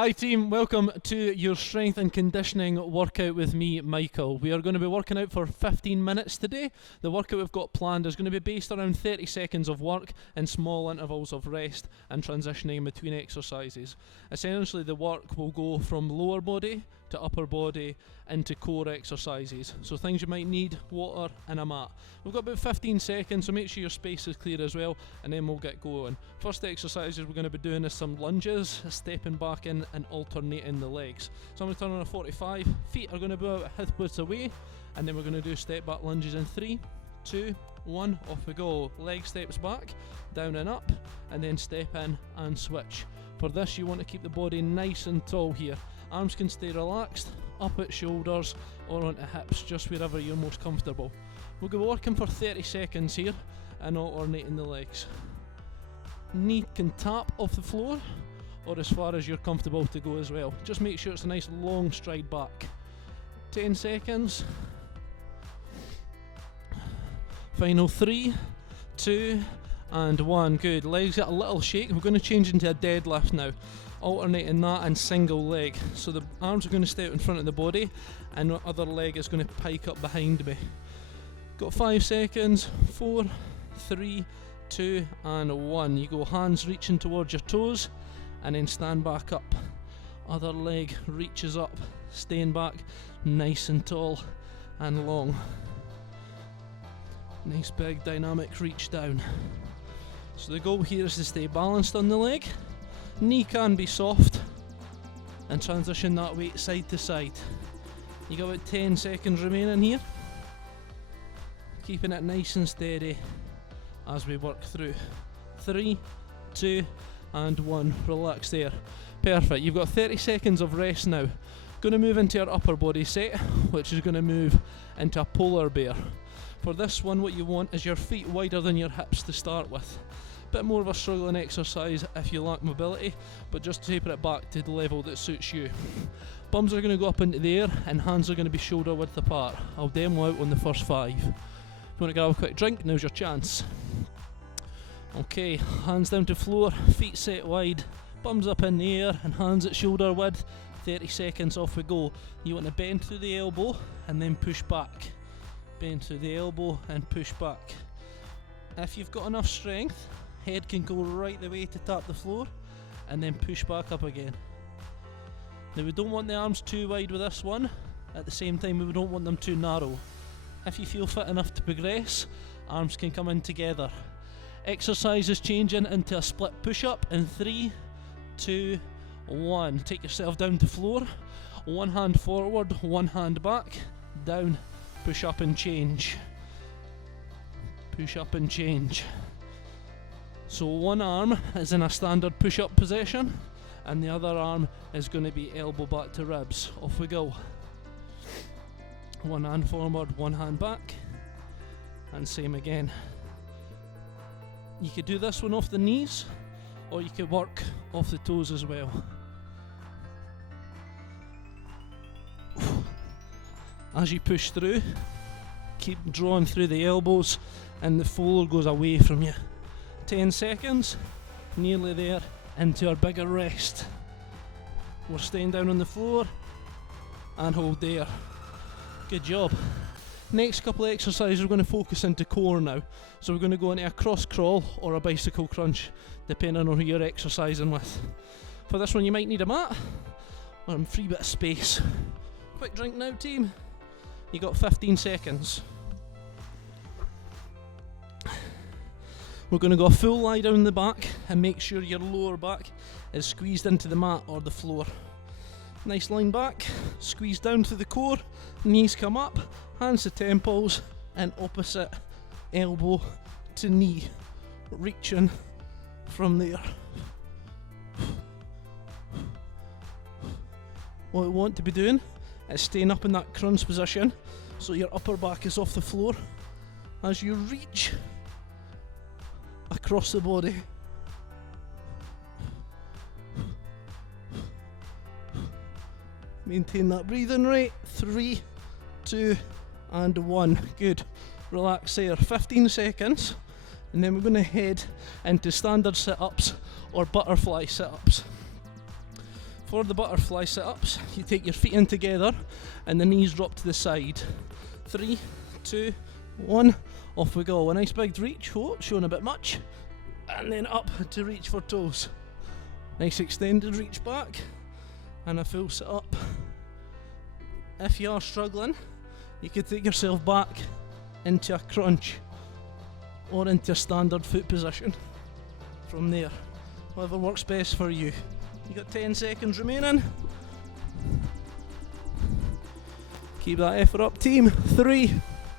Hi team, welcome to your strength and conditioning workout with me, Michael. We are going to be working out for 15 minutes today. The workout we've got planned is going to be based around 30 seconds of work and small intervals of rest and transitioning between exercises. Essentially the work will go from lower body to upper body into core exercises. So things you might need: water and a mat. We've got about 15 seconds, so make sure your space is clear as well, and then we'll get going. First exercises we're going to be doing is some lunges, stepping back in and alternating the legs. So I'm going to turn on a 45, feet are going to be about hip width away, and then we're going to do step back lunges in 3, 2, 1, off we go. Leg steps back, down and up, and then step in and switch. For this you want to keep the body nice and tall here. Arms can stay relaxed, up at shoulders or onto hips, just wherever you're most comfortable. We'll go working for 30 seconds here and alternating the legs. Knee can tap off the floor or as far as you're comfortable to go as well. Just make sure it's a nice long stride back. 10 seconds. Final 3, 2 and 1. Good. Legs get a little shake. We're going to change into a deadlift now, alternating that and single leg. So the arms are going to stay out in front of the body and the other leg is going to pike up behind me. Got 5 seconds. 4, 3, 2 and 1. You go hands reaching towards your toes and then stand back up. Other leg reaches up, staying back nice and tall and long. Nice big dynamic reach down. So the goal here is to stay balanced on the leg. Knee can be soft and transition that weight side to side. You got about 10 seconds remaining here. Keeping it nice and steady as we work through. 3, 2 and 1. Relax there. Perfect. You've got 30 seconds of rest now. Going to move into our upper body set, which is going to move into a polar bear. For this one, what you want is your feet wider than your hips to start with. Bit more of a struggling exercise if you lack mobility, but just taper it back to the level that suits you. Bums are going to go up into the air and hands are going to be shoulder width apart. I'll demo out on the first 5. If you want to grab a quick drink, now's your chance. Okay, hands down to floor, feet set wide, bums up in the air and hands at shoulder width. 30 seconds, off we go. You want to bend through the elbow and then push back. Bend through the elbow and push back. If you've got enough strength, head can go right the way to tap the floor and then push back up again. Now we don't want the arms too wide with this one. At the same time we don't want them too narrow. If you feel fit enough to progress, arms can come in together. Exercise is changing into a split push-up in 3, 2, 1. Take yourself down to floor. One hand forward, one hand back, down, push up and change. Push up and change. So one arm is in a standard push-up position and the other arm is going to be elbow back to ribs. Off we go. One hand forward, one hand back, and same again. You could do this one off the knees or you could work off the toes as well. As you push through, keep drawing through the elbows and the floor goes away from you. 10 seconds, nearly there, into our bigger rest. We're staying down on the floor and hold there. Good job. Next couple of exercises we're going to focus into core now. So we're going to go into a cross crawl or a bicycle crunch, depending on who you're exercising with. For this one you might need a mat or a free bit of space. Quick drink now team. You got 15 seconds. We're going to go a full lie down the back and make sure your lower back is squeezed into the mat or the floor. Nice line back, squeeze down to the core, knees come up, hands to temples and opposite elbow to knee, reaching from there. What we want to be doing is staying up in that crunch position so your upper back is off the floor as you reach across the body. Maintain that breathing rate. 3, 2 and 1. Good. Relax there. 15 seconds and then we're going to head into standard sit-ups or butterfly sit-ups. For the butterfly sit-ups, you take your feet in together and the knees drop to the side. 3, 2, 1, off we go. A nice big reach, showing a bit much, and then up to reach for toes. Nice extended reach back, and a full sit-up. If you are struggling, you could take yourself back into a crunch or into a standard foot position from there. Whatever works best for you. You got 10 seconds remaining. Keep that effort up, team. 3,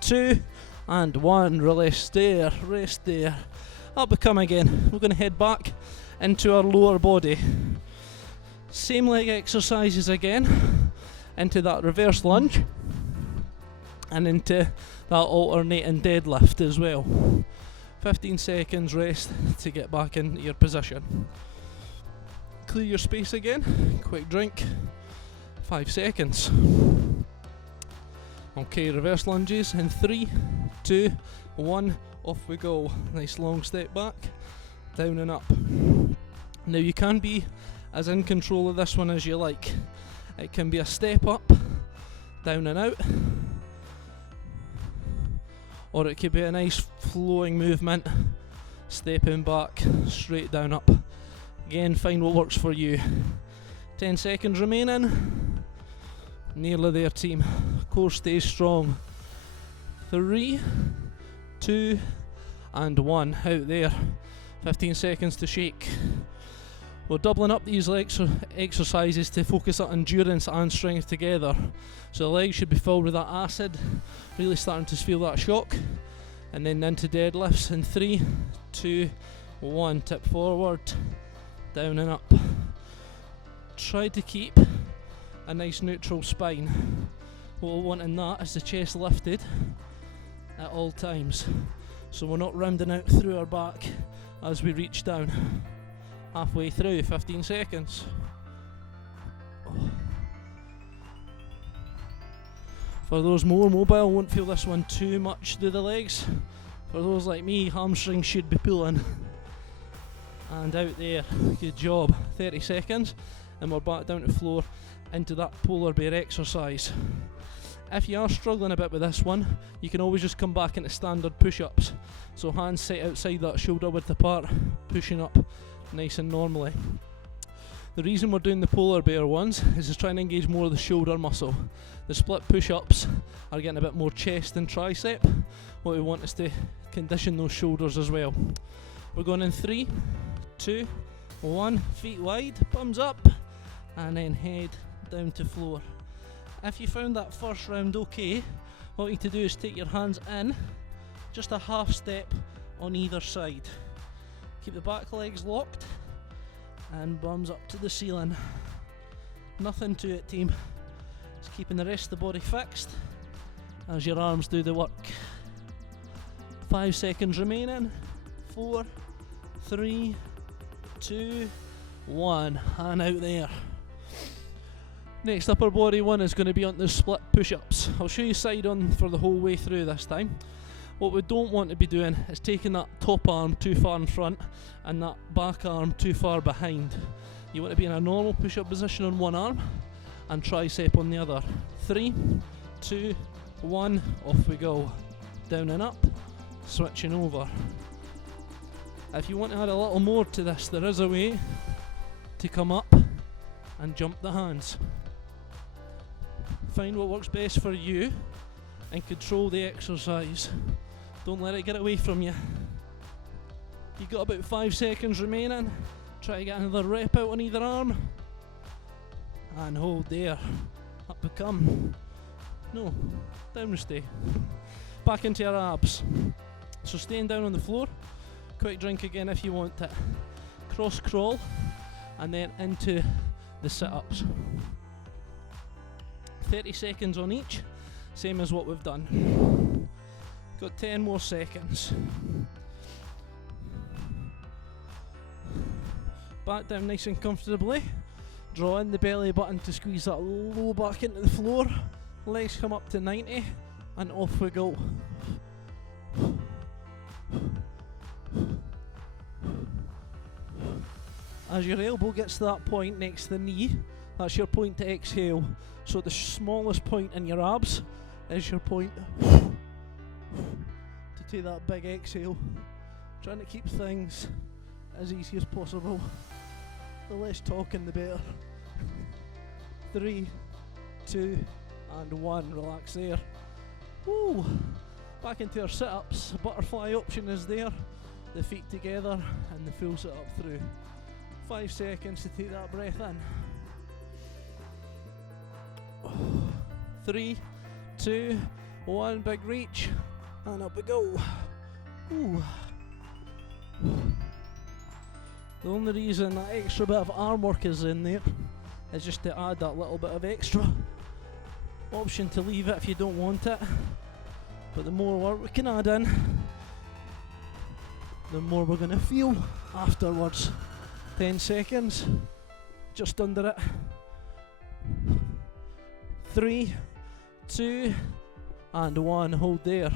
2, and 1. Rest there, rest there. Up we come again. We're going to head back into our lower body. Same leg exercises again. Into that reverse lunge. And into that alternating deadlift as well. 15 seconds rest to get back into your position. Clear your space again. Quick drink. 5 seconds. Okay, reverse lunges in 3, 2, 1, off we go. Nice long step back, down and up. Now you can be as in control of this one as you like. It can be a step up, down and out, or it could be a nice flowing movement, stepping back, straight down up. Again, find what works for you. 10 seconds remaining. Nearly there, team. Core stays strong. 3, 2, and 1. Out there. 15 seconds to shake. We're doubling up these exercises to focus on endurance and strength together. So the legs should be filled with that acid, really starting to feel that shock. And then into deadlifts in 3, 2, 1. Tip forward, down and up. Try to keep a nice neutral spine. What we want in that is the chest lifted at all times, so we're not rounding out through our back as we reach down. Halfway through, 15 seconds. For those more mobile, won't feel this one too much through the legs. For those like me, hamstrings should be pulling. And out there, good job. 30 seconds and we're back down to floor into that polar bear exercise. If you are struggling a bit with this one, you can always just come back into standard push-ups. So hands set outside that shoulder width apart, pushing up nice and normally. The reason we're doing the polar bear ones is to try and engage more of the shoulder muscle. The split push-ups are getting a bit more chest and tricep. What we want is to condition those shoulders as well. We're going in 3, 2, 1, feet wide, thumbs up, and then head down to floor. If you found that first round okay, what you need to do is take your hands in, just a half step on either side. Keep the back legs locked and bums up to the ceiling. Nothing to it, team. Just keeping the rest of the body fixed as your arms do the work. 5 seconds remaining. 4, 3, 2, 1, and out there. Next upper body one is going to be on the split push-ups. I'll show you side on for the whole way through this time. What we don't want to be doing is taking that top arm too far in front and that back arm too far behind. You want to be in a normal push-up position on one arm and tricep on the other. 3, 2, 1, off we go. Down and up, switching over. If you want to add a little more to this, there is a way to come up and jump the hands. Find what works best for you and control the exercise. Don't let it get away from you. You've got about 5 seconds remaining. Try to get another rep out on either arm. And hold there. Up we come. No, down we stay. Back into your abs. So staying down on the floor. Quick drink again if you want it. Cross crawl and then into the sit-ups. 30 seconds on each, same as what we've done. Got 10 more seconds. Back down nice and comfortably. Draw in the belly button to squeeze that low back into the floor. Legs come up to 90 and off we go. As your elbow gets to that point next to the knee, That's your point to exhale. So the smallest point in your abs is your point to take that big exhale. Trying to keep things as easy as possible. The less talking, the better. 3, 2, and 1. Relax there. Woo! Back into our sit-ups. Butterfly option is there. The feet together and the full sit-up through. 5 seconds to take that breath in. 3, 2, 1. Big reach. And up we go. Ooh. The only reason that extra bit of arm work is in there is just to add that little bit of extra. Option to leave it if you don't want it. But the more work we can add in, the more we're going to feel afterwards. 10 seconds. Just under it. 3, 2, and 1. Hold there.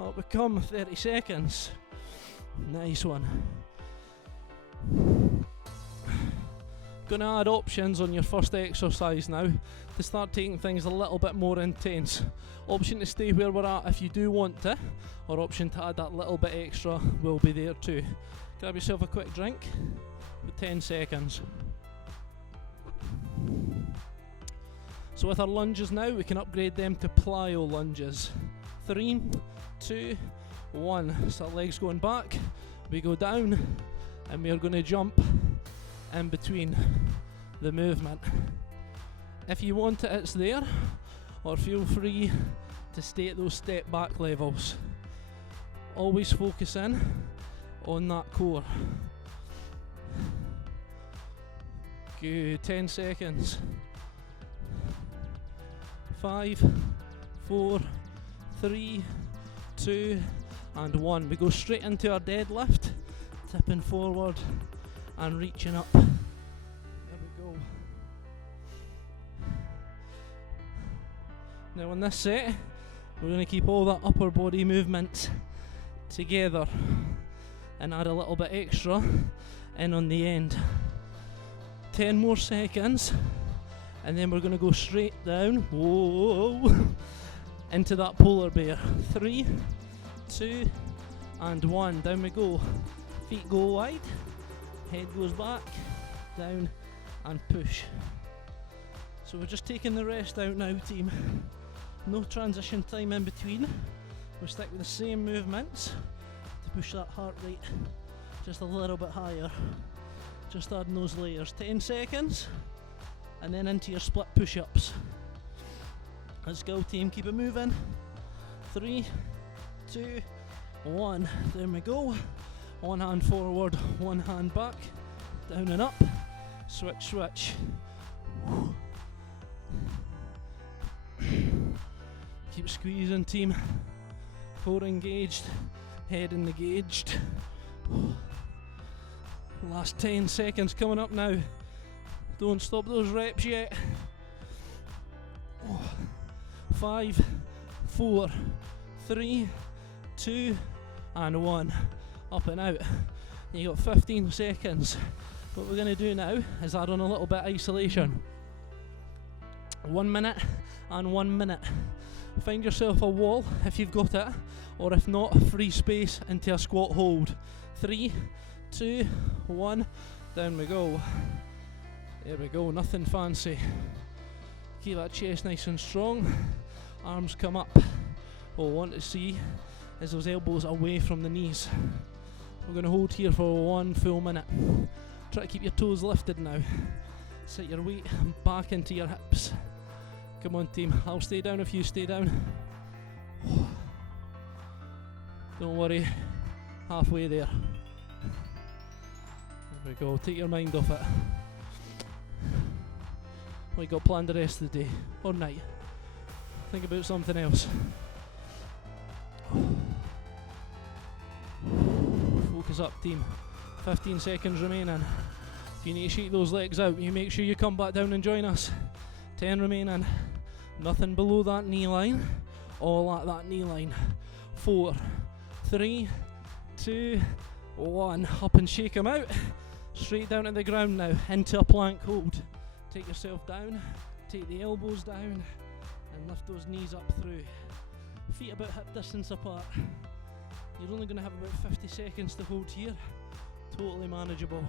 Up we come. 30 seconds. Nice one. Gonna add options on your first exercise now to start taking things a little bit more intense. Option to stay where we're at if you do want to, or option to add that little bit extra will be there too. Grab yourself a quick drink with 10 seconds. So with our lunges now, we can upgrade them to plyo lunges. 3, 2, 1. So our legs going back, we go down, and we are going to jump in between the movement. If you want it, it's there, or feel free to stay at those step back levels. Always focus in on that core. Good, 10 seconds. 5, 4, 3, 2, and 1. We go straight into our deadlift, tipping forward and reaching up. There we go. Now on this set, we're going to keep all that upper body movement together and add a little bit extra in on the end. 10 more seconds, and then we're going to go straight down, whoa, into that polar bear. 3, 2, and 1. Down we go. Feet go wide, head goes back, down, and push. So we're just taking the rest out now, team. No transition time in between. We'll stick with the same movements to push that heart rate just a little bit higher. Just adding those layers. 10 seconds, and then into your split push-ups. Let's go, team. Keep it moving. 3, 2, 1. There we go. One hand forward, one hand back, down and up, switch, switch. Keep squeezing, team. Core engaged, head engaged. Last 10 seconds coming up now. Don't stop those reps yet. 5, 4, 3, 2, and 1. Up and out. You got 15 seconds. What we're going to do now is add on a little bit of isolation. 1 minute and 1 minute. Find yourself a wall if you've got it, or if not, free space into a squat hold. 3, 2, 1. Down we go. There we go. Nothing fancy. Keep that chest nice and strong. Arms come up. What we want to see is those elbows away from the knees. We're going to hold here for 1 full minute. Try to keep your toes lifted now. Set your weight back into your hips. Come on, team. I'll stay down if you stay down. Don't worry. Halfway there. There we go. Take your mind off it. What you got planned the rest of the day or night? Think about something else. Focus up, team. 15 seconds remaining. If you need to shake those legs out, you make sure you come back down and join us. 10 remaining. Nothing below that knee line. All at that knee line. 4, 3, 2, 1. Up and shake them out. Straight down to the ground now. Into a plank hold. Take yourself down, take the elbows down, and lift those knees up through. Feet about hip distance apart. You're only going to have about 50 seconds to hold here. Totally manageable.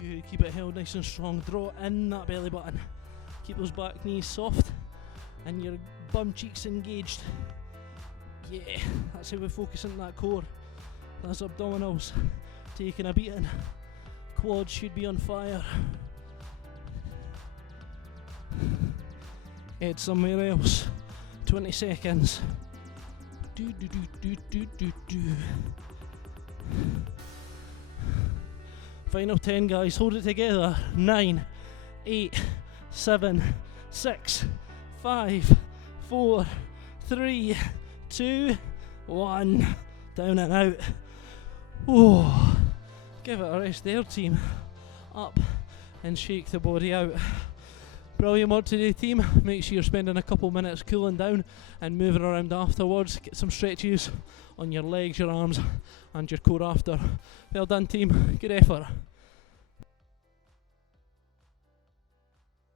Good, keep it held nice and strong. Draw in that belly button. Keep those back knees soft and your bum cheeks engaged. Yeah, that's how we focus on that core. That's abdominals taking a beating. Quads should be on fire. Head somewhere else. 20 seconds. Do do do do do do do. Final 10, guys. Hold it together. 9, 8, 7, 6, 5, 4, 3, 2, 1. Down and out. Oh, give it a rest there, team. Up and shake the body out. Brilliant work today, team. Make sure you're spending a couple minutes cooling down and moving around afterwards. Get some stretches on your legs, your arms and your core after. Well done, team. Good effort.